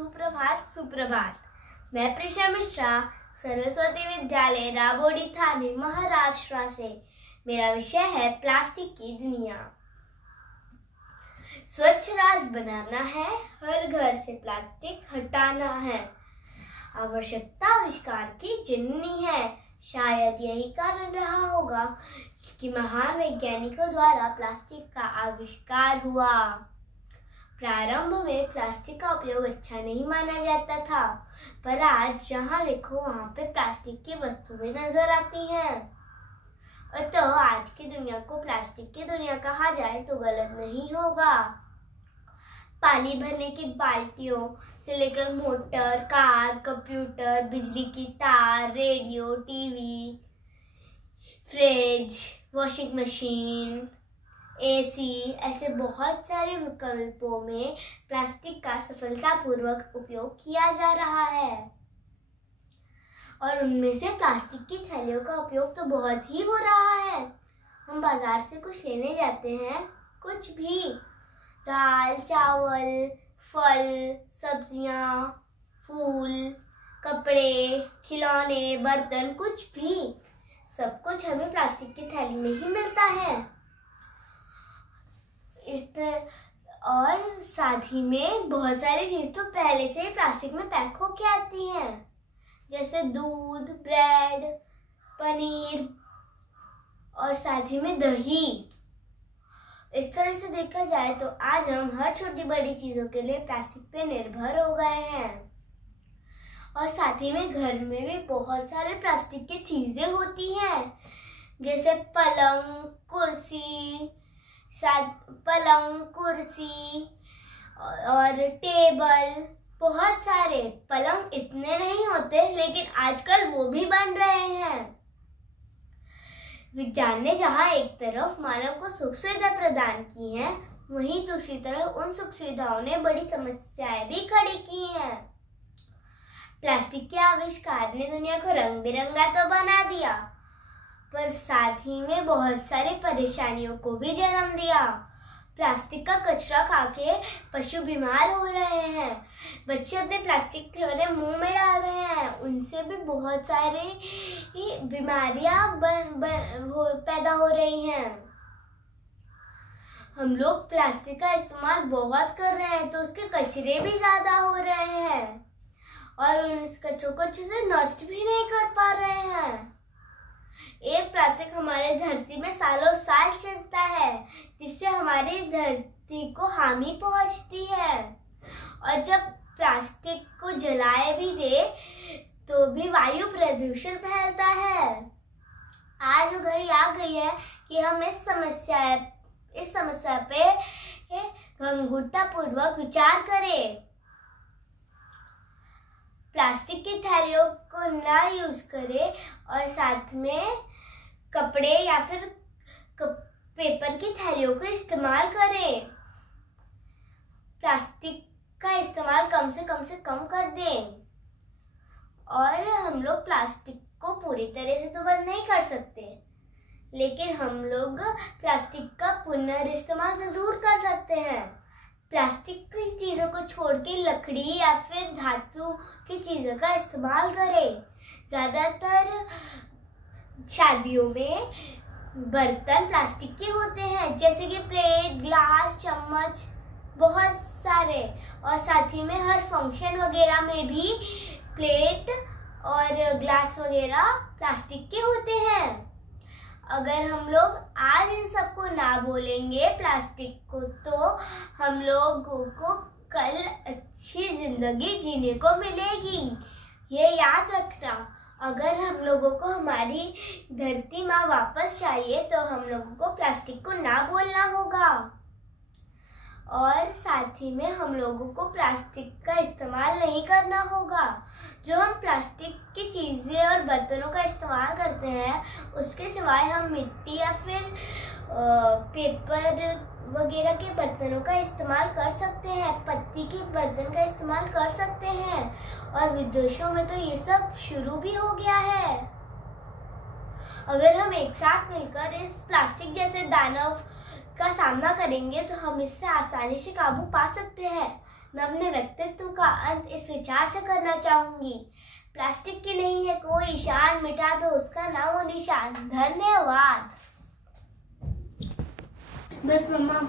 सुप्रभात सुप्रभात। मैं प्रिशा मिश्रा सरस्वती विद्यालय राबोडी थाने महाराष्ट्र से। मेरा विषय है प्लास्टिक की दुनिया। स्वच्छ राष्ट्र बनाना है, हर घर से प्लास्टिक हटाना है। आवश्यकता आविष्कार की जननी है। शायद यही कारण रहा होगा कि महान वैज्ञानिकों द्वारा प्लास्टिक का आविष्कार हुआ। प्रारंभ में प्लास्टिक का उपयोग अच्छा नहीं माना जाता था, पर आज जहाँ देखो वहाँ पे प्लास्टिक की वस्तुएं नजर आती हैं। और तो आज की दुनिया को प्लास्टिक की दुनिया कहा जाए तो गलत नहीं होगा। पानी भरने की बाल्टियों से लेकर मोटर, कार, कंप्यूटर, बिजली की तार, radio, TV, fridge, washing machine, AC, ऐसे बहुत सारे विकल्पों में प्लास्टिक का सफलतापूर्वक उपयोग किया जा रहा है। और उनमें से प्लास्टिक की थैलियों का उपयोग तो बहुत ही हो रहा है। हम बाजार से कुछ लेने जाते हैं, कुछ भी दाल, चावल, फल, सब्जियां, फूल, कपड़े, खिलौने, बर्तन, कुछ भी, सब कुछ हमें प्लास्टिक की थैली में ही मिलता है। और साथ ही में बहुत सारी चीज तो पहले से ही प्लास्टिक में पैक होके आती हैं, जैसे दूध, ब्रेड, पनीर और साथ ही में दही। इस तरह से देखा जाए तो आज हम हर छोटी बड़ी चीजों के लिए प्लास्टिक पे निर्भर हो गए हैं। और साथ ही में घर में भी बहुत सारे प्लास्टिक की चीजें होती हैं, जैसे पलंग, कुर्सी और टेबल। बहुत सारे पलंग इतने नहीं होते, लेकिन आजकल वो भी बन रहे हैं। विज्ञान ने जहाँ एक तरफ मानव को सुख सुविधा प्रदान की है, वहीं दूसरी तरफ उन सुख सुविधाओं ने बड़ी समस्याएं भी खड़ी की हैं। प्लास्टिक के आविष्कार ने दुनिया को रंग बिरंगा तो बना दिया, पर साथ ही में बहुत सारी परेशानियों को भी जन्म दिया। प्लास्टिक का कचरा खाके पशु बीमार हो रहे हैं। बच्चे अपने प्लास्टिक खिलौने मुंह में डाल रहे हैं, उनसे भी बहुत सारी बीमारियां पैदा हो रही हैं। हम लोग प्लास्टिक का इस्तेमाल बहुत कर रहे हैं, तो उसके कचरे भी ज्यादा हो रहे हैं और उन कचरों को अच्छे से नष्ट भी नहीं कर पा रहे हैं। एक प्लास्टिक हमारे धरती में सालों साल चलता है, जिससे हमारी धरती को हानि पहुंचती है। और जब प्लास्टिक को जलाए भी दे तो भी वायु प्रदूषण फैलता है। आज वो घड़ी आ गई है कि हम इस समस्या पे गंभीरतापूर्वक विचार करें। प्लास्टिक की थैलियों को ना यूज करें और साथ में कपड़े या फिर पेपर की थैलियों को इस्तेमाल करें। प्लास्टिक का इस्तेमाल कम से कम कर दें। और हम लोग प्लास्टिक को पूरी तरह से तो बंद नहीं कर सकते, लेकिन हम लोग प्लास्टिक का पुनर्इस्तेमाल जरूर कर सकते हैं। प्लास्टिक की चीजों को छोड़ के लकड़ी या फिर धातु की चीजों का इस्तेमाल करें। ज्यादातर शादियों में बर्तन प्लास्टिक के होते हैं, जैसे कि प्लेट, ग्लास, चम्मच, बहुत सारे। और साथ ही में हर फंक्शन वगैरह में भी प्लेट और ग्लास वगैरह प्लास्टिक के होते हैं। अगर हम लोग आज इन सबको ना बोलेंगे प्लास्टिक को, तो हम लोगों को कल अच्छी जिंदगी जीने को मिलेगी। ये याद रखना, अगर हम लोगों को हमारी धरती माँ वापस चाहिए तो हम लोगों को प्लास्टिक को ना बोलना होगा। और साथ ही में हम लोगों को प्लास्टिक का इस्तेमाल नहीं करना होगा। जो हम प्लास्टिक की चीज़ें और बर्तनों का इस्तेमाल करते हैं, उसके सिवाय हम मिट्टी या फिर पेपर वगैरह के बर्तनों का इस्तेमाल कर सकते हैं, पत्ती के बर्तन का इस्तेमाल कर सकते हैं। और विदेशों में तो ये सब शुरू भी हो गया है। अगर हम एक साथ मिलकर इस प्लास्टिक जैसे दानव का सामना करेंगे तो हम इससे आसानी से काबू पा सकते हैं। मैं अपने व्यक्तित्व का अंत इस विचार से करना चाहूंगी, प्लास्टिक की नहीं है कोई शान, मिटा दो उसका नाम और निशान। धन्यवाद। बस मम्मा।